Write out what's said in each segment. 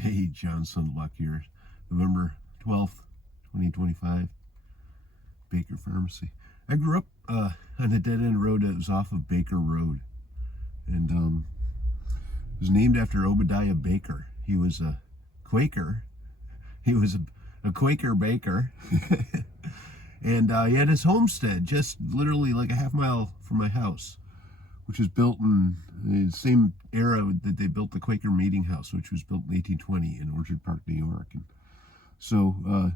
Hey, John Sendelbach here. November 12th, 2025. Baker Pharmacy. I grew up on a dead-end road that was off of Baker Road. And it was named after Obadiah Baker. He was a Quaker. He was a Quaker baker. And he had his homestead just literally like a half mile from my house, which was built in the same era that they built the Quaker Meeting House, which was built in 1820 in Orchard Park, New York. And so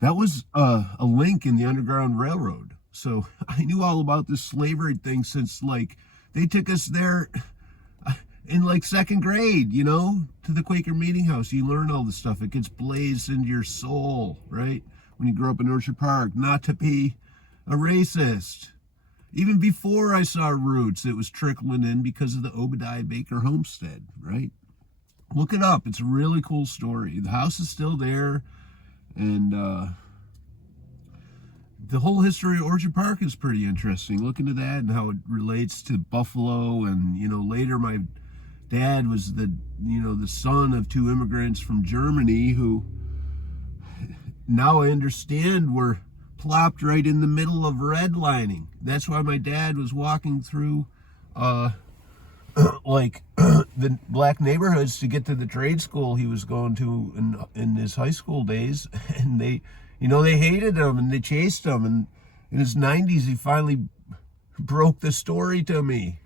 that was a link in the Underground Railroad. So I knew all about this slavery thing since, like, they took us there in, like, second grade, you know, to the Quaker Meeting House. You learn all this stuff. It gets blazed into your soul, right? When you grow up in Orchard Park, not to be a racist. Even before I saw roots, it was trickling in because of the Obadiah Baker homestead, right? Look it up. It's a really cool story. The house is still there, and the whole history of Orchard Park is pretty interesting. Look into that and how it relates to Buffalo. And, you know, later my dad was the son of two immigrants from Germany who, now I understand, were plopped right in the middle of redlining. That's why my dad was walking through like the black neighborhoods to get to the trade school he was going to in his high school days. And they hated him and they chased him. And in his 90s, he finally broke the story to me.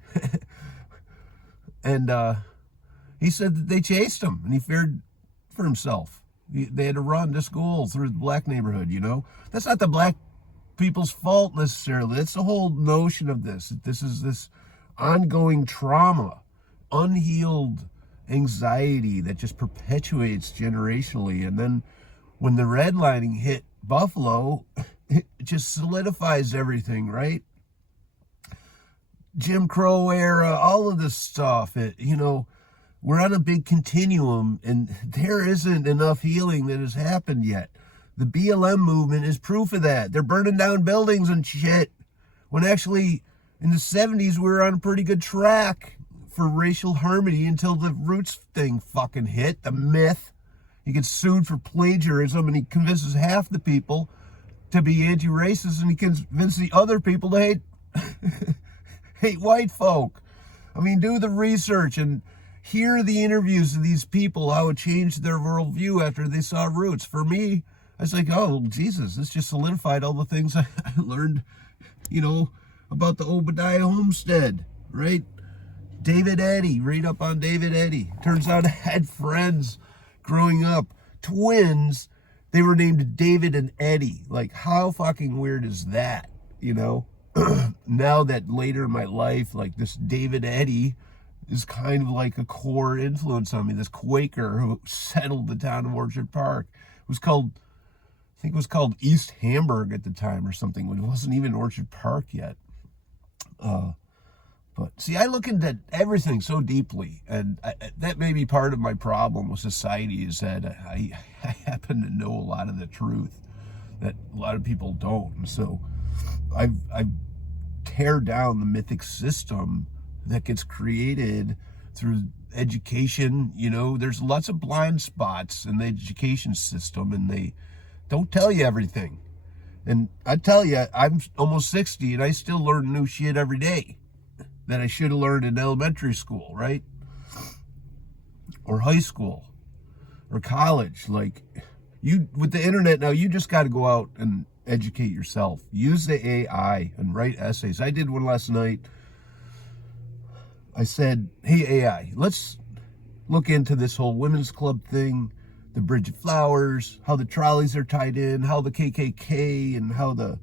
And he said that they chased him and he feared for himself. They had to run to school through the black neighborhood, you know? That's not the black people's fault necessarily. That's the whole notion of this. This is this ongoing trauma, unhealed anxiety that just perpetuates generationally. And then when the redlining hit Buffalo, it just solidifies everything, right? Jim Crow era, all of this stuff, we're on a big continuum, and there isn't enough healing that has happened yet. The BLM movement is proof of that. They're burning down buildings and shit, when actually in the 70s we were on a pretty good track for racial harmony until the Roots thing fucking hit, the myth. He gets sued for plagiarism, and he convinces half the people to be anti-racist, and he convinces the other people to hate white folk. I mean, do the research and hear the interviews of these people, how it changed their worldview after they saw Roots. For me, I was like, oh, Jesus, this just solidified all the things I learned, about the Obadiah homestead, right? David Eddy, read up on David Eddy. Turns out I had friends growing up, twins. They were named David and Eddie. Like, how fucking weird is that, Now that later in my life, like, this David Eddy is kind of like a core influence on me. This Quaker who settled the town of Orchard Park. It was called East Hamburg at the time or something. It wasn't even Orchard Park yet. But see, I look into everything so deeply, and that may be part of my problem with society, is that I happen to know a lot of the truth that a lot of people don't. And so I tear down the mythic system that gets created through education. There's lots of blind spots in the education system, and they don't tell you everything. And I tell you, I'm almost 60 and I still learn new shit every day that I should have learned in elementary school, right? Or high school or college. Like, with the internet now, you just got to go out and educate yourself. Use the AI and write essays. I did one last night. I said, hey, AI, let's look into this whole women's club thing, the Bridge of Flowers, how the trolleys are tied in, how the KKK and how the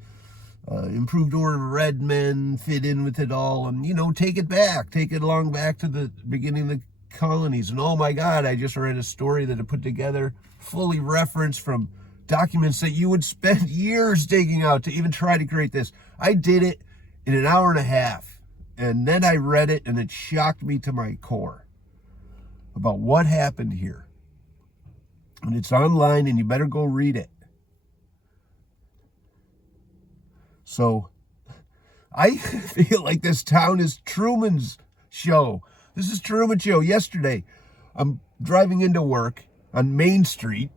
Improved Order of Red Men fit in with it all. And, take it along back to the beginning of the colonies. And oh my God, I just read a story that I put together, fully referenced from documents that you would spend years digging out to even try to create this. I did it in an hour and a half. And then I read it, and it shocked me to my core about what happened here. And it's online, and you better go read it. So I feel like this town is Truman's show. This is Truman Show. Yesterday, I'm driving into work, on Main Street.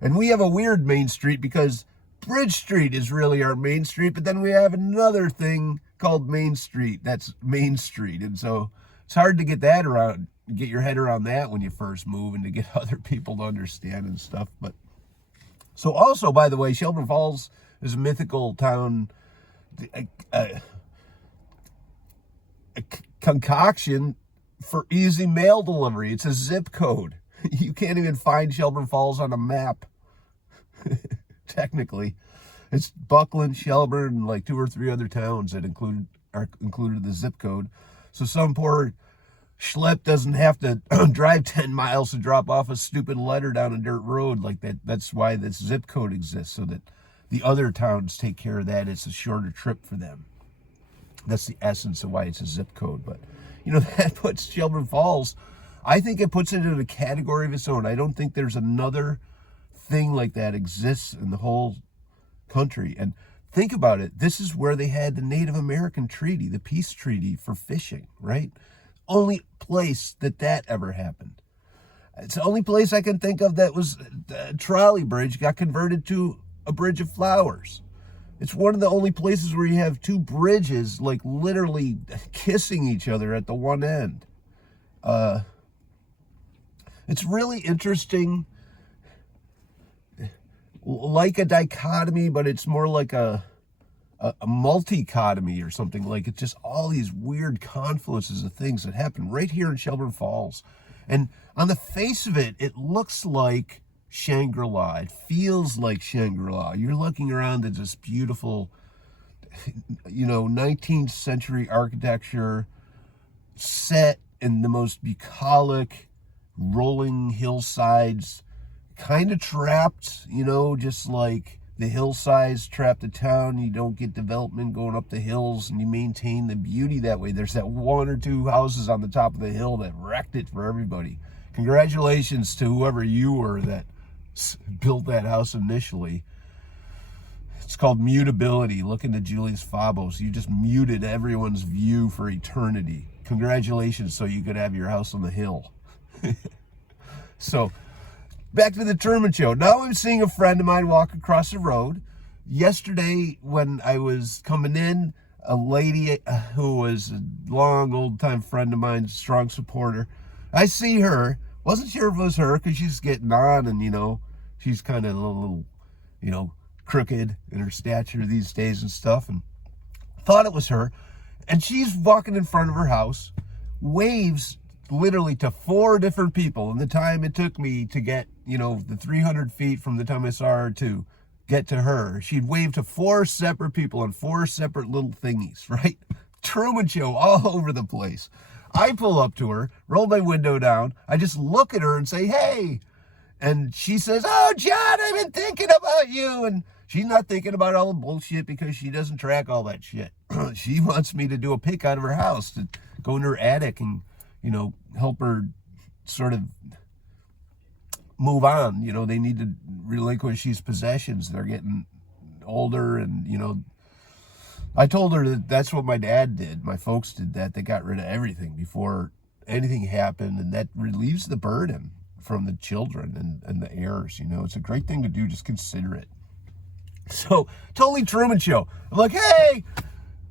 And we have a weird Main Street because Bridge Street is really our Main Street, but then we have another thing called Main Street. That's Main Street. And so it's hard to get that around, get your head around that when you first move, and to get other people to understand and stuff. But so also, by the way, Shelburne Falls is a mythical town, a concoction for easy mail delivery. It's a zip code. You can't even find Shelburne Falls on a map. Technically, it's Buckland, Shelburne, and like 2 or 3 other towns that are included the zip code. So some poor schlep doesn't have to drive 10 miles to drop off a stupid letter down a dirt road like that. That's why this zip code exists, so that the other towns take care of that. It's a shorter trip for them. That's the essence of why it's a zip code. But, you know, that puts Shelburne Falls, I think it puts it in a category of its own. I don't think there's another thing like that exists in the whole country. And think about it. This is where they had the Native American treaty, the peace treaty for fishing, right? Only place that ever happened. It's the only place I can think of that was a trolley bridge got converted to a bridge of flowers. It's one of the only places where you have 2 bridges like literally kissing each other at the one end. It's really interesting, like a dichotomy, but it's more like a multichotomy or something. Like it's just all these weird confluences of things that happen right here in Shelburne Falls. And on the face of it, it looks like Shangri-La. It feels like Shangri-La. You're looking around at this beautiful, 19th century architecture set in the most bucolic, rolling hillsides, kind of trapped, just like the hillsides trap the town. You don't get development going up the hills, and you maintain the beauty that way. There's that 1 or 2 houses on the top of the hill that wrecked it for everybody. Congratulations to whoever you were that built that house initially. It's called mutability. Look into Julius Fabos. You just muted everyone's view for eternity. Congratulations, so you could have your house on the hill. So, back to the Truman Show. Now I'm seeing a friend of mine walk across the road. Yesterday, when I was coming in, a lady who was a long, old-time friend of mine, strong supporter, I see her. Wasn't sure if it was her because she's getting on, and, she's kind of a little, crooked in her stature these days and stuff, and thought it was her. And she's walking in front of her house, waves literally to 4 different people. And the time it took me to get, the 300 feet from the time I saw her to get to her, she'd waved to 4 separate people on 4 separate little thingies, right? Truman Show all over the place. I pull up to her, roll my window down. I just look at her and say, hey. And she says, oh, John, I've been thinking about you. And she's not thinking about all the bullshit because she doesn't track all that shit. She wants me to do a pic out of her house, to go in her attic and, help her sort of move on. They need to relinquish these possessions. They're getting older, and, I told her that that's what my dad did. My folks did that. They got rid of everything before anything happened, and that relieves the burden from the children and the heirs. It's a great thing to do. Just consider it. So, totally Truman Show. I'm like, hey,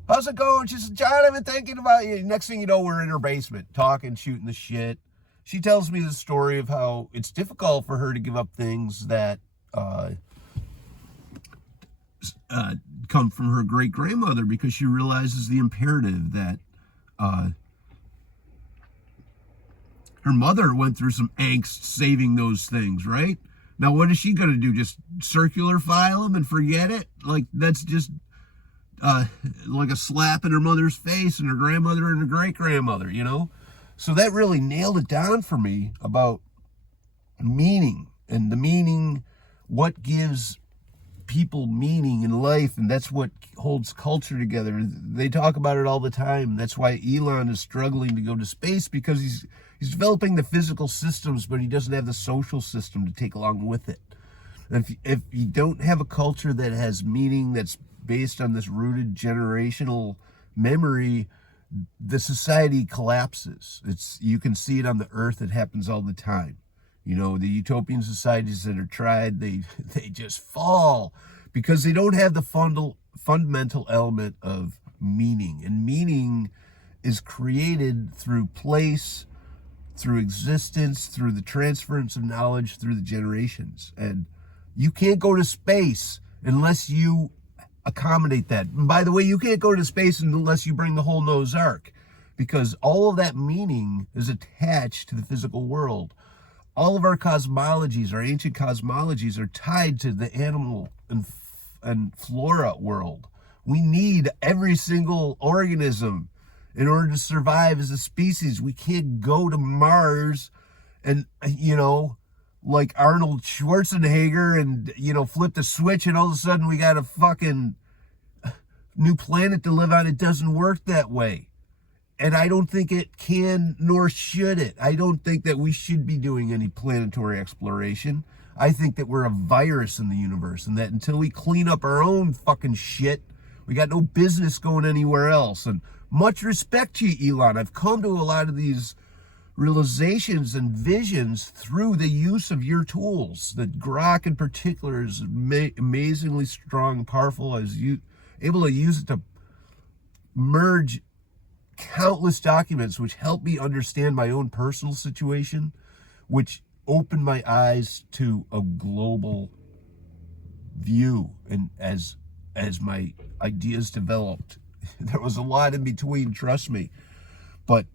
how's it going? She says, John, I've been thinking about you. Next thing you know, we're in her basement talking, shooting the shit. She tells me the story of how it's difficult for her to give up things that come from her great-grandmother, because she realizes the imperative that her mother went through some angst saving those things, right? Now, what is she going to do? Just circular file them and forget it? Like, that's just like a slap in her mother's face and her grandmother and her great-grandmother, So that really nailed it down for me about meaning, and the meaning, what gives people meaning in life, and that's what holds culture together. They talk about it all the time. That's why Elon is struggling to go to space, because he's developing the physical systems, but he doesn't have the social system to take along with it. And if you don't have a culture that has meaning, that's based on this rooted generational memory, the society collapses. You can see it on the earth. It happens all the time. You know, the utopian societies that are tried, they just fall because they don't have the fundamental element of meaning. And meaning is created through place, through existence, through the transference of knowledge, through the generations. And you can't go to space unless you accommodate that. And by the way, you can't go to space unless you bring the whole Noah's Ark, because all of that meaning is attached to the physical world. All of our cosmologies, our ancient cosmologies, are tied to the animal and flora world. We need every single organism in order to survive as a species. We can't go to Mars and, you know, like Arnold Schwarzenegger and, you know, flip the switch and all of a sudden we got a fucking new planet to live on. It doesn't work that way. And I don't think it can, nor should it. I don't think that we should be doing any planetary exploration. I think that we're a virus in the universe, and that until we clean up our own fucking shit, we got no business going anywhere else. And much respect to you, Elon. I've come to a lot of these realizations and visions through the use of your tools. That Grok in particular is amazingly strong and powerful. I was able to use it to merge countless documents which helped me understand my own personal situation, which opened my eyes to a global view. And as my ideas developed, there was a lot in between, trust me. But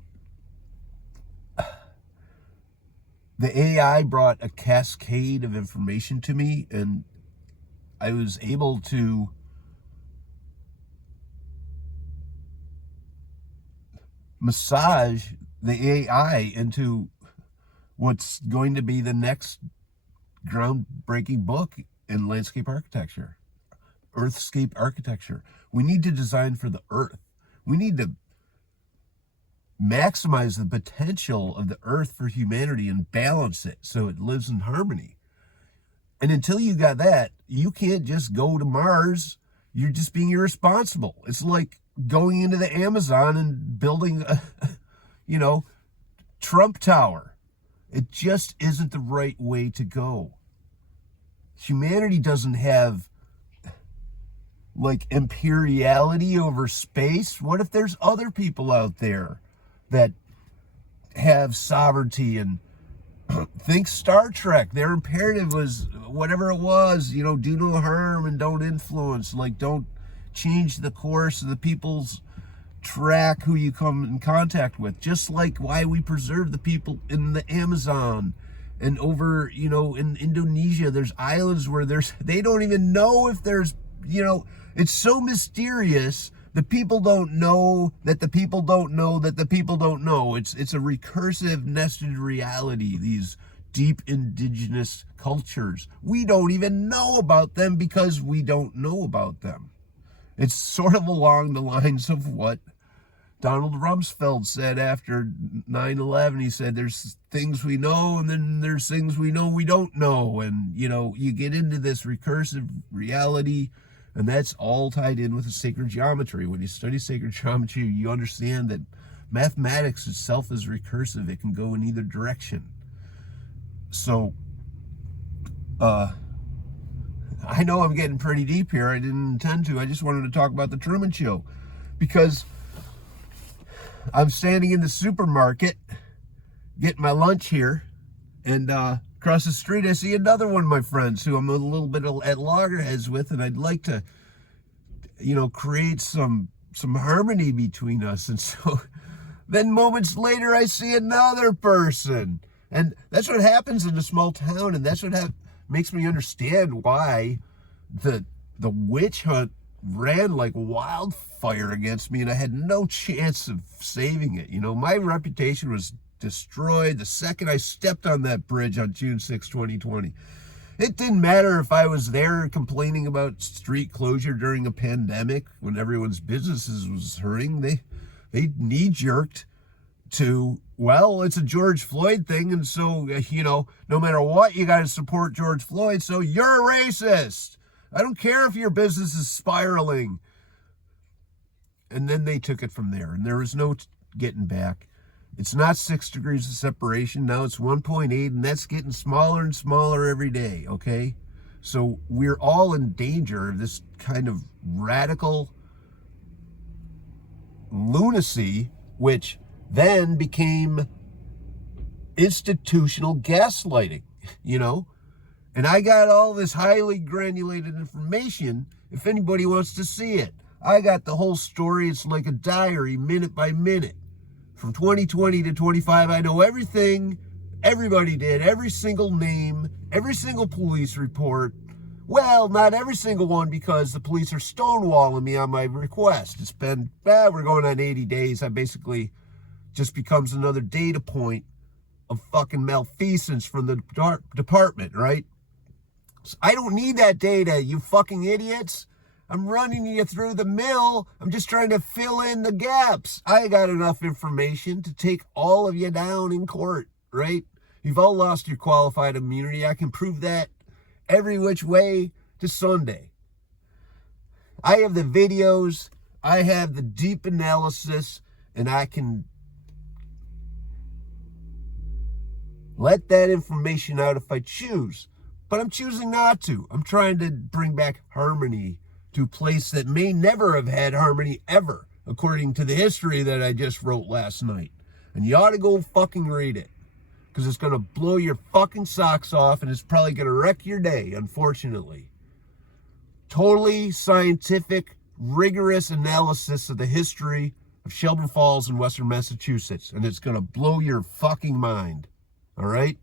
the AI brought a cascade of information to me, and I was able to massage the AI into what's going to be the next groundbreaking book in landscape architecture, Earthscape Architecture. We need to design for the Earth. We need to maximize the potential of the Earth for humanity and balance it so it lives in harmony. And until you got that, you can't just go to Mars. You're just being irresponsible. It's like going into the Amazon and building a, you know, Trump Tower. It just isn't the right way to go. Humanity doesn't have like imperiality over space. What if there's other people out there that have sovereignty? And think Star Trek. Their imperative was whatever it was, you know, do no harm and don't influence. Like, don't change the course of the people's track who you come in contact with. Just like why we preserve the people in the Amazon and over, you know, in Indonesia, there's islands where they don't even know if there's, you know, it's so mysterious. The people don't know that the people don't know that the people don't know. It's a recursive nested reality. These deep indigenous cultures, we don't even know about them because we don't know about them. It's sort of along the lines of what Donald Rumsfeld said after 9/11. He said, there's things we know, and then there's things we know we don't know. And, you know, you get into this recursive reality, and that's all tied in with the sacred geometry. When you study sacred geometry, you understand that mathematics itself is recursive. It can go in either direction. So, I know I'm getting pretty deep here. I didn't intend to. I just wanted to talk about the Truman Show, because I'm standing in the supermarket getting my lunch here, and across the street I see another one of my friends who I'm a little bit at loggerheads with, and I'd like to, you know, create some harmony between us. And so then moments later I see another person, and that's what happens in a small town. And that's what makes me understand why the witch hunt ran like wildfire against me, and I had no chance of saving it. You know, my reputation was destroyed the second I stepped on that bridge on June 6, 2020. It didn't matter if I was there complaining about street closure during a pandemic when everyone's businesses was hurting. They knee-jerked to, well, it's a George Floyd thing, and so, you know, no matter what, you got to support George Floyd, so you're a racist. I don't care if your business is spiraling. And then they took it from there, and there was no getting back. It's not 6 degrees of separation. Now it's 1.8, and that's getting smaller and smaller every day, okay? So we're all in danger of this kind of radical lunacy, which then became institutional gaslighting, you know? And I got all this highly granulated information if anybody wants to see it. I got the whole story. It's like a diary, minute by minute. From 2020 to 25, I know everything everybody did, every single name, every single police report. Well, not every single one, because the police are stonewalling me on my request. It's been, we're going on 80 days. I basically just becomes another data point of fucking malfeasance from the department, right? So I don't need that data, you fucking idiots. I'm running you through the mill. I'm just trying to fill in the gaps. I got enough information to take all of you down in court, right? You've all lost your qualified immunity. I can prove that every which way to Sunday. I have the videos. I have the deep analysis, and I can let that information out if I choose. But I'm choosing not to. I'm trying to bring back harmony to a place that may never have had harmony ever, according to the history that I just wrote last night. And you ought to go fucking read it, because it's going to blow your fucking socks off, and it's probably going to wreck your day, unfortunately. Totally scientific, rigorous analysis of the history of Shelburne Falls in Western Massachusetts, and it's going to blow your fucking mind. All right?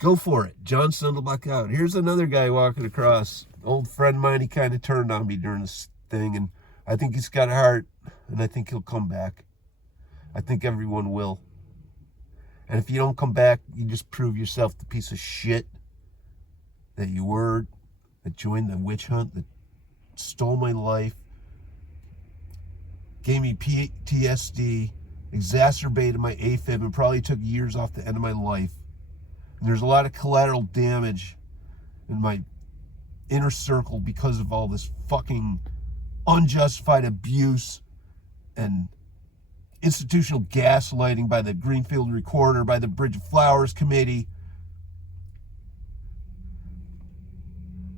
Go for it. John Sendelbach out. Here's another guy walking across. Old friend of mine, he kind of turned on me during this thing, and I think he's got a heart, and I think he'll come back. I think everyone will. And if you don't come back, you just prove yourself the piece of shit that you were, that joined the witch hunt, that stole my life, gave me PTSD, exacerbated my AFib, and probably took years off the end of my life. And there's a lot of collateral damage in my inner circle because of all this fucking unjustified abuse and institutional gaslighting by the Greenfield Recorder, by the Bridge of Flowers Committee,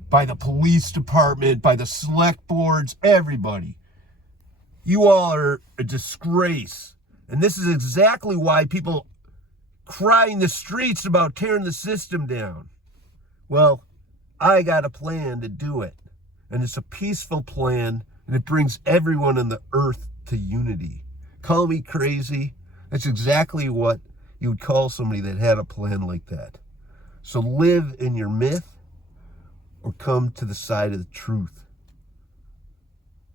by the police department, by the select boards, everybody. You all are a disgrace. And this is exactly why people cry in the streets about tearing the system down. Well, I got a plan to do it. And it's a peaceful plan, and it brings everyone on the earth to unity. Call me crazy. That's exactly what you would call somebody that had a plan like that. So live in your myth, or come to the side of the truth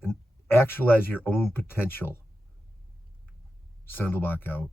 and actualize your own potential. Sendelbach out.